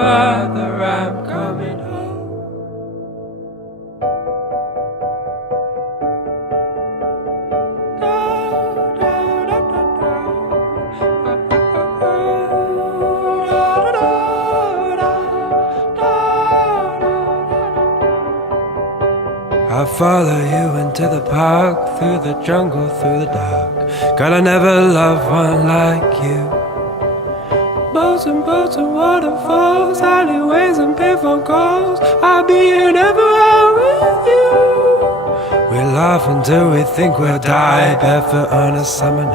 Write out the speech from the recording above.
mother, I'm coming home. I'll follow you into the park, through the jungle, through the dark. God, I never loved one like you. Boats and waterfalls, alleyways and payphone calls. I'll be here never with you. We laugh until we think we'll die, barefoot on a summer